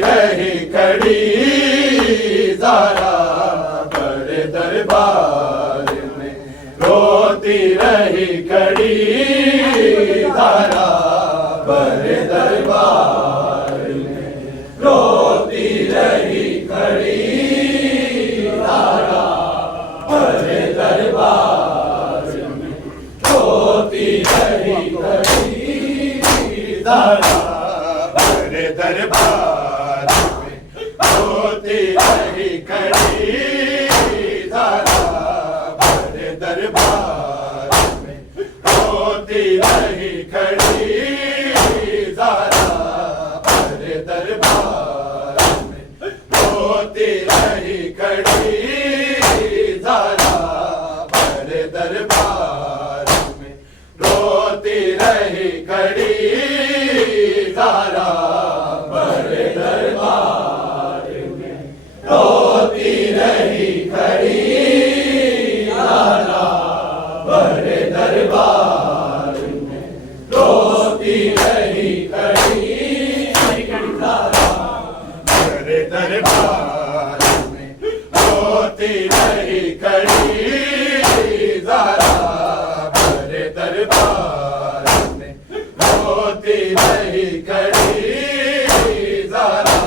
रही खड़ी ज़ारा बड़े दरबार में, रोती रही खड़ी ज़ारा बड़े दरबार में, रोती रही खड़ी ज़ारा बड़े दरबार में, रोती रही खड़ी ज़ारा बड़े दरबार में, रोती रही खड़ी ज़ारा बड़े दरबार में, रोती रही खड़ी ज़ारा बड़े दरबार में, रोती रही खड़ी ज़ारा बड़े दरबार में, रोती रही खड़ी ज़ारा बड़े दरबार में, रोती रही खड़ी ज़ारा बड़े दरबार में, रोती रही खड़ी ज़ारा बड़े दरबार में, रोती रही खड़ी ज़ारा बड़े दरबार में, रोती रही खड़ी ज़ारा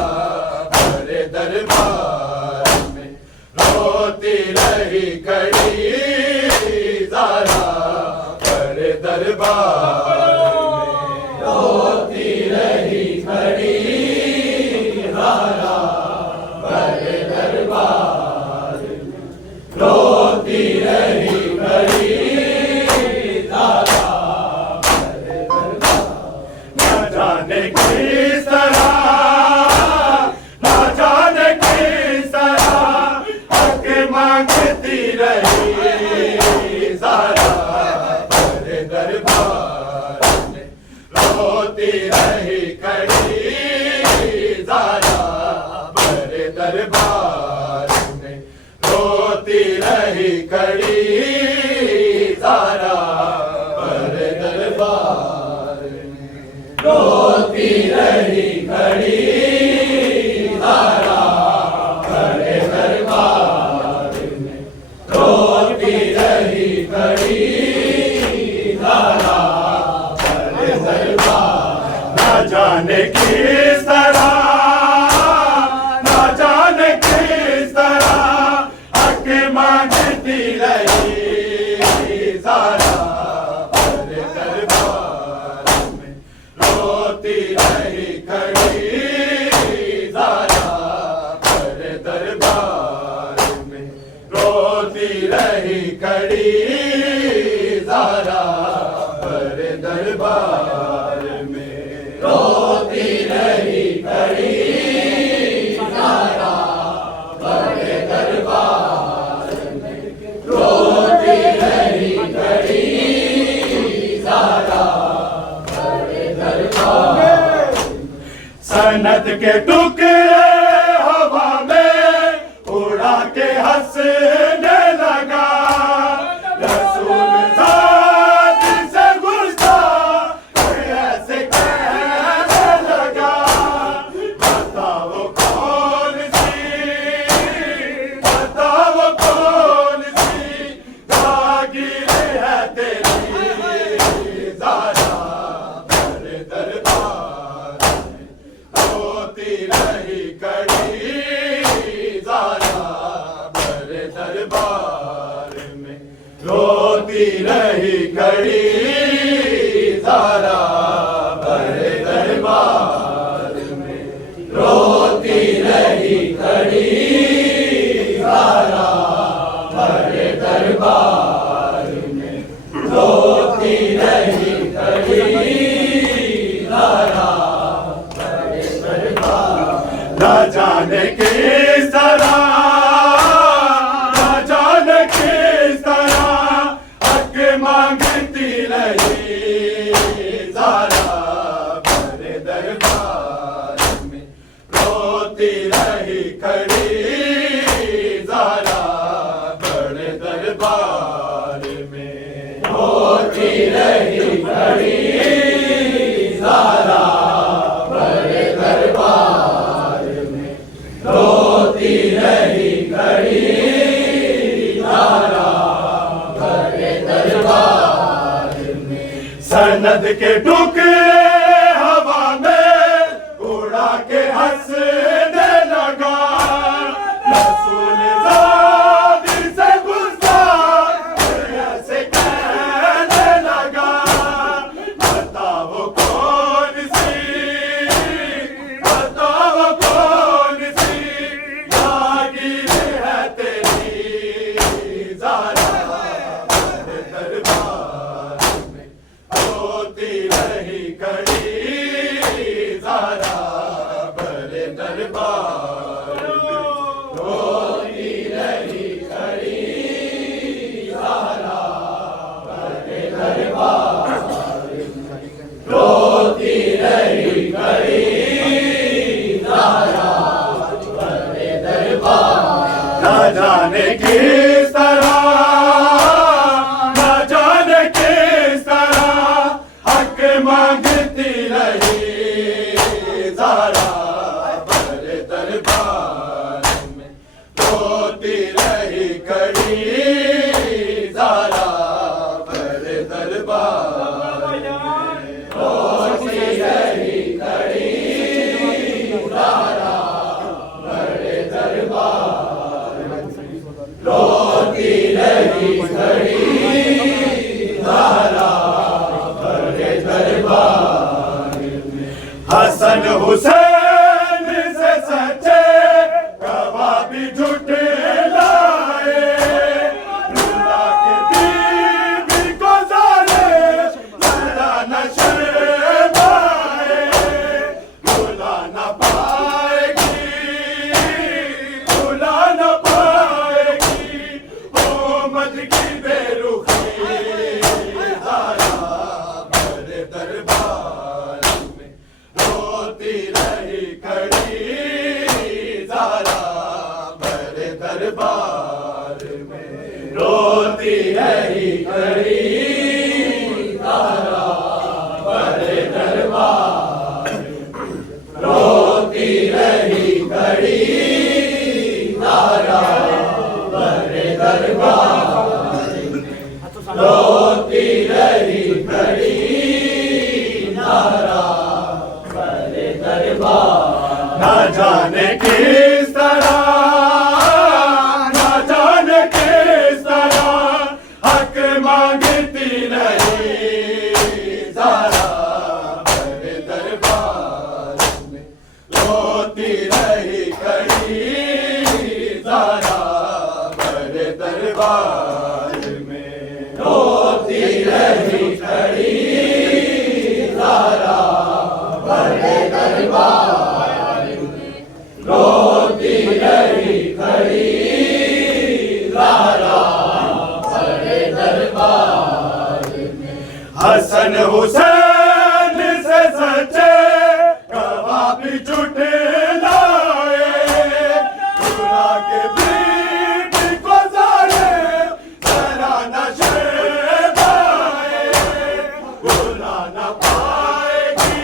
बड़े दरबार में, रोती रही खड़ी ज़ारा बड़े दरबार में, रोती रही खड़ी ज़ारा बड़े दरबार में, रोती रही खड़ी ज़ारा बड़े दरबार। न जाने किस तरह, न जाने किस तरह हक मांगती रही ज़ारा बड़े दरबार में, रोती रही खड़ी ज़ारा बड़े दरबार में, रोती रही खड़ी ज़ारा बड़े दरबार में, रोती रही खड़ी ज़ारा बड़े दरबार में, रोती रही खड़ी ज़ारा बड़े दरबार। न जाने किस तरह, न जाने किस तरह हक मांगती रही ज़ारा बड़े दरबार में, रोती रही खड़ी ज़ारा बड़े दरबार में, रोती रही खड़ी ज़ारा बड़े दरबार में, रोती रही खड़ी ज़ारा बड़े दरबार में, रोती रही खड़ी ज़ारा बड़े दरबार। सनत के टुकड़े हवा में उड़ा के हंसने लगा, रसूल ज़ात से गुस्सा कोई ऐसे कहने लगा, बताओ कौन सी, बताओ कौन सी जागीर है तेरी ज़ारा बड़े दरबार में, रोती रही खड़ी ज़ारा बड़े दरबार में, रोती रही खड़ी ज़ारा बड़े दरबार में, रोती रही खड़ी ज़ारा बड़े दरबार में, रोती रही खड़ी ज़ारा बड़े दरबार। न जाने किस तरह, न जाने किस तरह हक मांगती रही ज़ारा बड़े दरबार में, रोती रही खड़ी ज़ारा बड़े दरबार में, रोती रही खड़ी ज़ारा बड़े दरबार के टुकड़े हवा में उड़ा के हंसने लगा। रसूल ज़ादी से गुस्ताख ऐसे कहने लगा, बताओ कौन सी जागीर है तेरी ज़ारा मेरे दरबार में रोती रही खड़ी ज़ारा मेरे दरबार में रोती रही खड़ी ज़ारा मेरे दरबार में रोती रही खड़ी ज़ारा मेरे दरबार। न जाने किस तरह, न जाने किस तरह हक मांगती रही ज़ारा मेरे दरबार में रोती रही खड़ी ज़ारा मेरे दरबार में रोती रही खड़ी ज़ारा मेरे दरबार में रोती रही खड़ी ज़ारा मेरे दरबार में। हसन हुसैन से सच्चे गवाह भी झुठलाए, रुला के बीबी को जालिम जरा न शर्माए। भुला न पाएगी, भुला न पाएगी उम्मत की बेरुखी ज़ारा मेरे दरबार में रोती रही खड़ी ज़ारा मेरे दरबार में रोती रही खड़ी ज़ारा मेरे दरबार में रोती रही खड़ी ज़ारा मेरे दरबार में रोती रही खड़ी ज़ारा मेरे दरबार। न जाने किस तरह, न जाने किस तरह हक मांगती रही ज़ारा मेरे दरबार में रोती रही खड़ी ज़ारा मेरे दरबार में रोती रही खड़ी ज़ारा मेरे दरबार में रोती रही खड़ी ज़ारा मेरे दरबार में। हसन हुसैन से सच्चे गवाह भी झुठलाए, रुला के बीबी को जालिम जरा न शर्माए। भुला न पाएगी,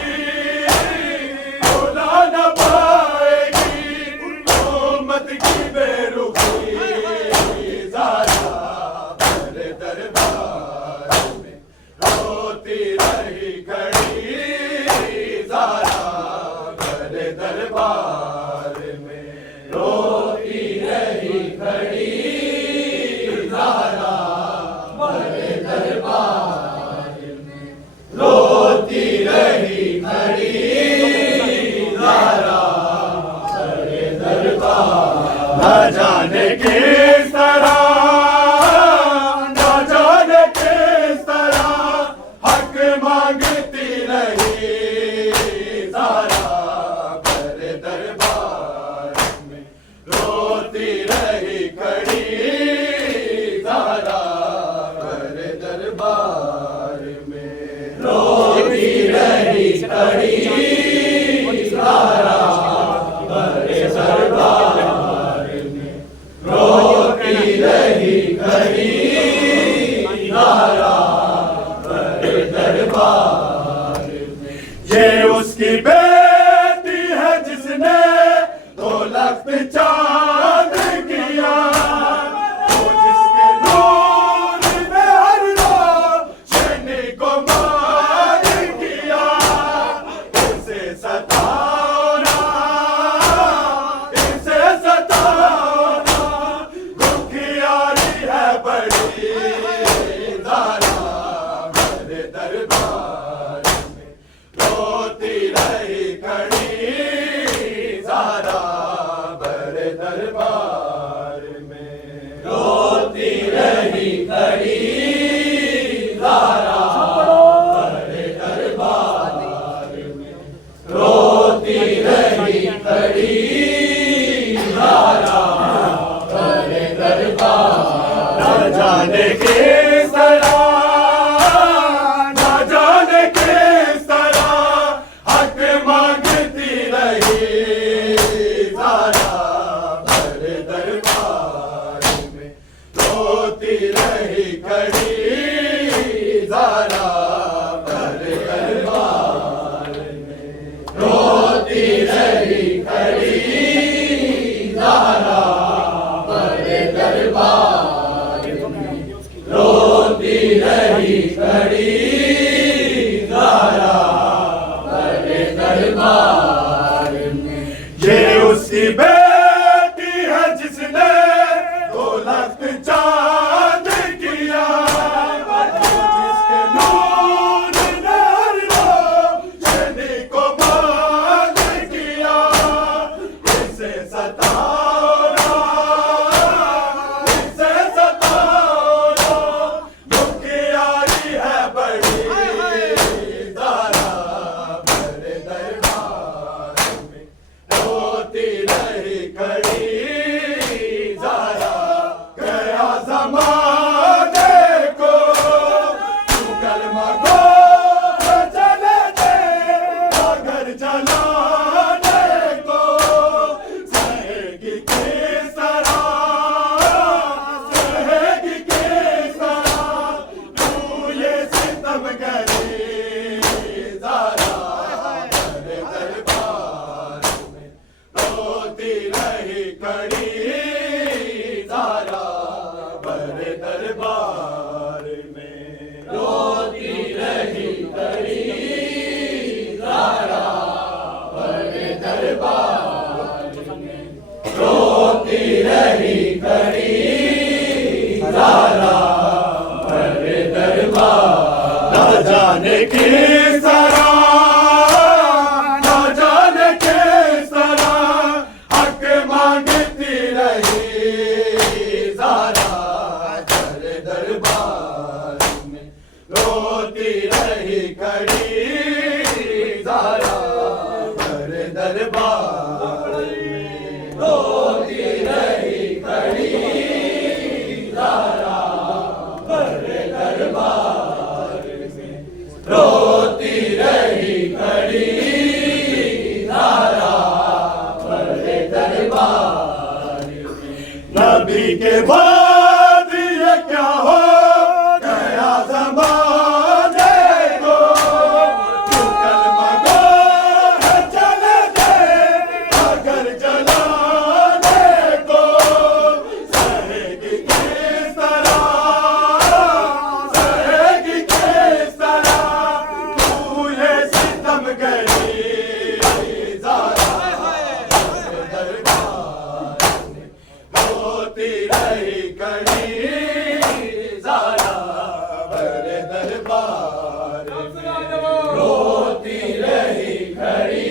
भुला न पाएगी उम्मत की बेरुखी ज़ारा मेरे दरबार में रोती रही खड़ी ज़ारा मेरे दरबार में रोती रही खड़ी ज़ारा मेरे दरबार में रोती रही खड़ी ज़ारा मेरे दरबार। न जाने किस तरह, न जाने किस तरह हक मांगती रही ज़ारा मेरे दरबार में रोती रही खड़ी ज़ारा मेरे दरबार में रोती रही खड़ी ज़ारा मेरे दरबार में रोती रही खड़ी ज़ारा मेरे दरबार में। ये उसकी बेटी है जिसने 2 लख चांद किया, वो जिसके नूर में हर रोशनी को मार सारा बड़े दरबार में रोती रही खड़ी ज़ारा बड़े दरबार में रोती रही खड़ी ज़ारा बड़े दरबार न जाने किस तरह न जाने किस तरह हक मांगती रही ज़ारा बड़े दरबार में रोती रही खड़ी ज़ारा बड़े दरबार में रोती रही खड़ी ज़ारा बड़े दरबार में रोती रही खड़ी ज़ारा बड़े दरबार में ये उसकी बेटी है जिसने 2 लाख चांद किया जिसके नूर ने हर रोशनी को बांध किया इसे सताना दुखियारी है बड़ी ज़ारा बड़े दरबार में रोती रही खड़ी ज़ारा गया ज़माने को तू कलमा को चले दे घर जलाने को सहेगी किस तरह सहेगी किस तरह तू ये सितम करी ज़ारा बड़े दरबार में रोती रही खड़ी ज़ारा बड़े दरबार में रोती रही खड़ी ज़ारा बड़े दरबार में रोती रही खड़ी ज़ारा बड़े दरबार न जाने किस तरह न जाने किस तरह हक मांगती रही ज़ारा बड़े दरबार में रोती रही खड़ी ज़ारा बड़े दरबार में रोती रही खड़ी ज़ारा बड़े दरबार में रोती रही खड़ी ज़ारा बड़े दरबार में नबी के बाद ये क्या हो गया ज़माने को तू कलमा को चले दे अगर जलाने को सहेगी किस तरह सहेगी किस तरह तू ये सितम गई ज़ारा बड़े दरबार में रोती रही खड़ी ज़ारा बड़े दरबार में रोती रही खड़ी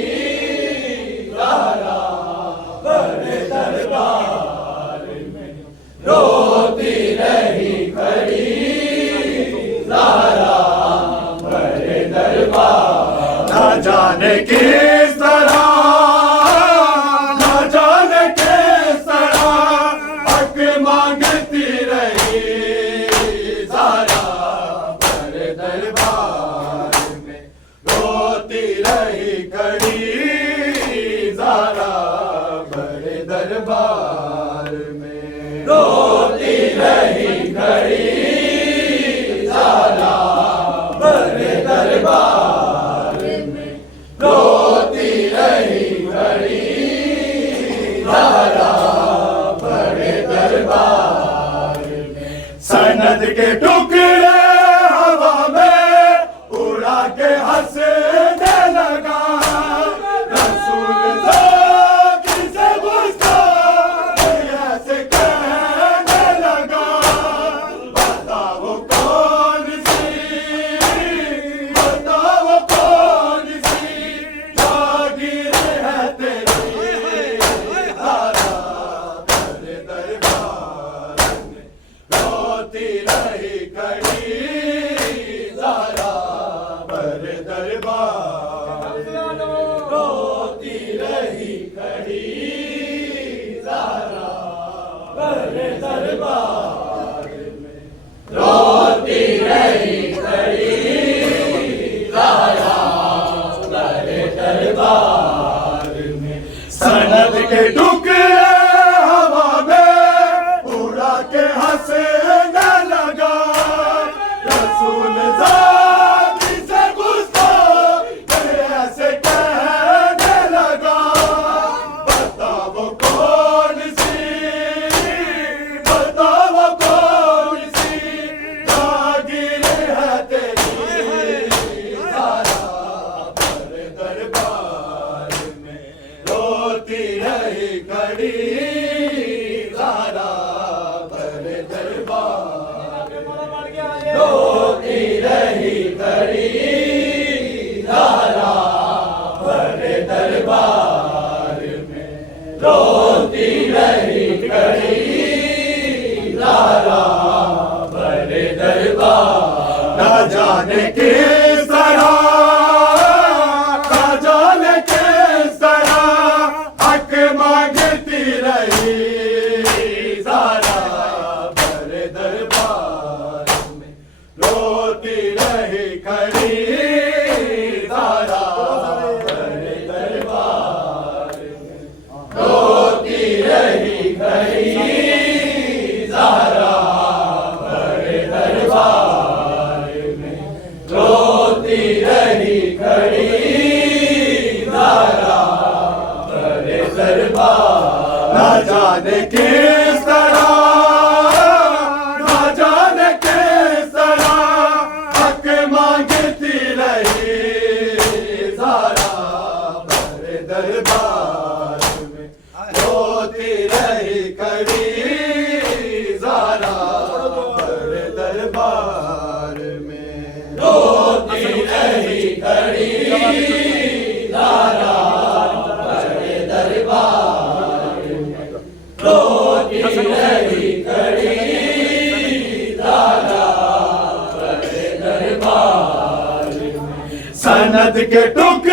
ज़ारा बड़े दरबार में रोती रही खड़ी ज़ारा बड़े दरबार न जाने किस तरह न जाने किस तरह हक मांगती रही ज़ारा बड़े दरबार में रोती रही खड़ी ज़ारा बड़े दरबार में रोती रही खड़ी ज़ारा बड़े दरबार में रोती रही खड़ी ज़ारा बड़े दरबार में सनद के टुकड़े हवा में उड़ा के हंसने लगा रसूल ज़ाकी से गुस्ताख ऐसे कहने लगा बताओ कौन सी जागीर है तेरी दरबार में रोती रही खड़ी ज़हरा बड़े दरबार में। सनद के टुकड़े हवा में उड़ा के हंसने लगा, रसूल ज़ाती से गुस्ताख ऐसे कहने लगा, बताओ कौन सी जागीर है तेरी ज़हरा बड़े दरबार में रोती रही खड़ी ज़हरा बड़े दरबार में रोती रही खड़ी ज़हरा बड़े दरबार में रोती रही खड़ी ज़हरा बड़े दरबार। ना जाने किस तरह हक मांगती रही ज़हरा बड़े दरबार में रोती रही खड़ी ज़हरा बड़े दरबार में रोती रही खड़ी ज़हरा बड़े दरबार में रोती रही खड़ी ज़हरा बड़े दरबार। ना जाने किस तरह हक मांगती रही ज़हरा बड़े दरबार में रोती रही खड़ी ज़हरा बड़े दरबार में रोती रही खड़ी ज़हरा बड़े दरबार में रोती रही खड़ी ज़हरा बड़े दरबार में। सनद के टुकड़े